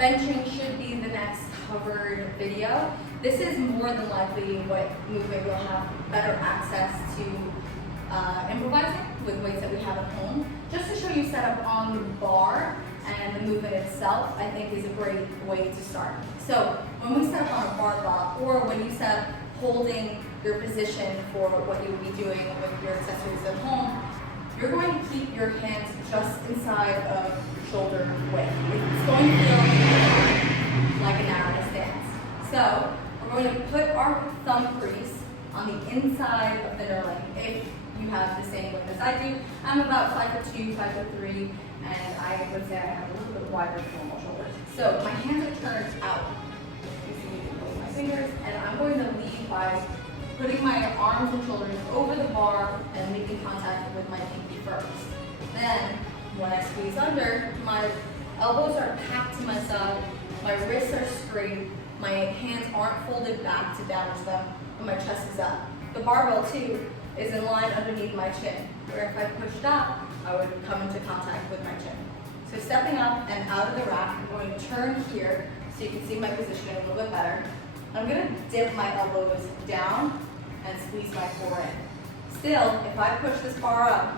benching should be the next covered video. This is more than likely what movement you'll have better access to improvising with weights that we have at home. Just to show you setup on the bar and the movement itself, I think is a great way to start. So when we set up on a barbell, or when you set up holding your position for what you will be doing with your accessories at home, you're going to keep your hands just inside of your shoulder width. It's going to feel like an arrow stance. So we're going to put our thumb crease on the inside of the knurling. If you have the same width as I do, I'm about 5'2", 5'3", and I would say I have a little bit wider than normal shoulders. So my hands are turned out. You see me pulling my fingers, and I'm going to lead by putting my arms and shoulders over the bar and making contact with my pinky first. Then, when I squeeze under, my elbows are packed to my side, my wrists are straight, my hands aren't folded back to damage them, and my chest is up. The barbell, too, is in line underneath my chin, where if I pushed up, I would come into contact with my chin. So stepping up and out of the rack, I'm going to turn here so you can see my position a little bit better. I'm going to dip my elbows down and squeeze my core in. Still, if I push this bar up,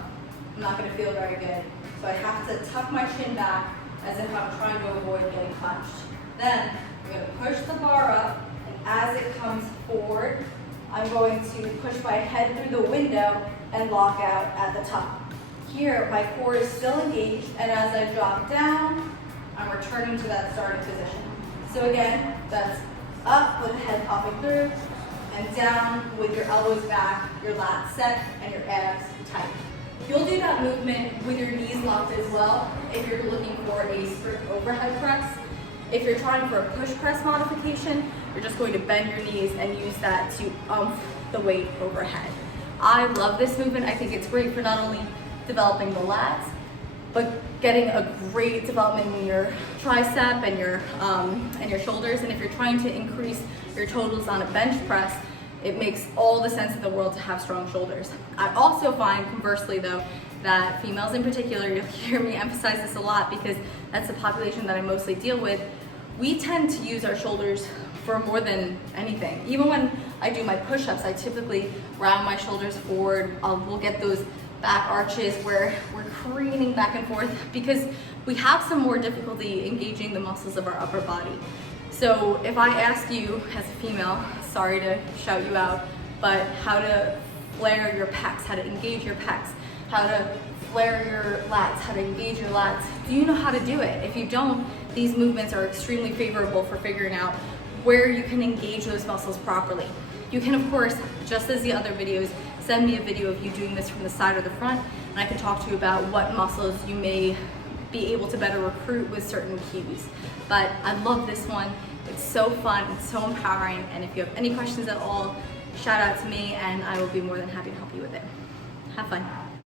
I'm not going to feel very good. So I have to tuck my chin back as if I'm trying to avoid getting punched. Then I'm going to push the bar up, and as it comes forward, I'm going to push my head through the window and lock out at the top. Here, my core is still engaged, and as I drop down, I'm returning to that starting position. So again, that's up with the head popping through, and down with your elbows back, your lats set, and your abs tight. You'll do that movement with your knees locked as well if you're looking for a strict overhead press. If you're trying for a push press modification, you're just going to bend your knees and use that to the weight overhead. I love this movement. I think it's great for not only developing the lats, but getting a great development in your tricep and your shoulders. And if you're trying to increase your totals on a bench press, it makes all the sense in the world to have strong shoulders. I also find, conversely though, that females in particular, you'll hear me emphasize this a lot because that's the population that I mostly deal with, we tend to use our shoulders for more than anything. Even when I do my push-ups, I typically round my shoulders forward. We'll get those back arches where we're careening back and forth because we have some more difficulty engaging the muscles of our upper body. So if I ask you as a female, sorry to shout you out, but how to flare your pecs, how to engage your pecs, how to flare your lats, how to engage your lats, do you know how to do it? If you don't, these movements are extremely favorable for figuring out where you can engage those muscles properly. You can, of course, just as the other videos, send me a video of you doing this from the side or the front, and I can talk to you about what muscles you may be able to better recruit with certain cues. But I love this one. It's so fun, it's so empowering, and if you have any questions at all, shout out to me and I will be more than happy to help you with it. Have fun.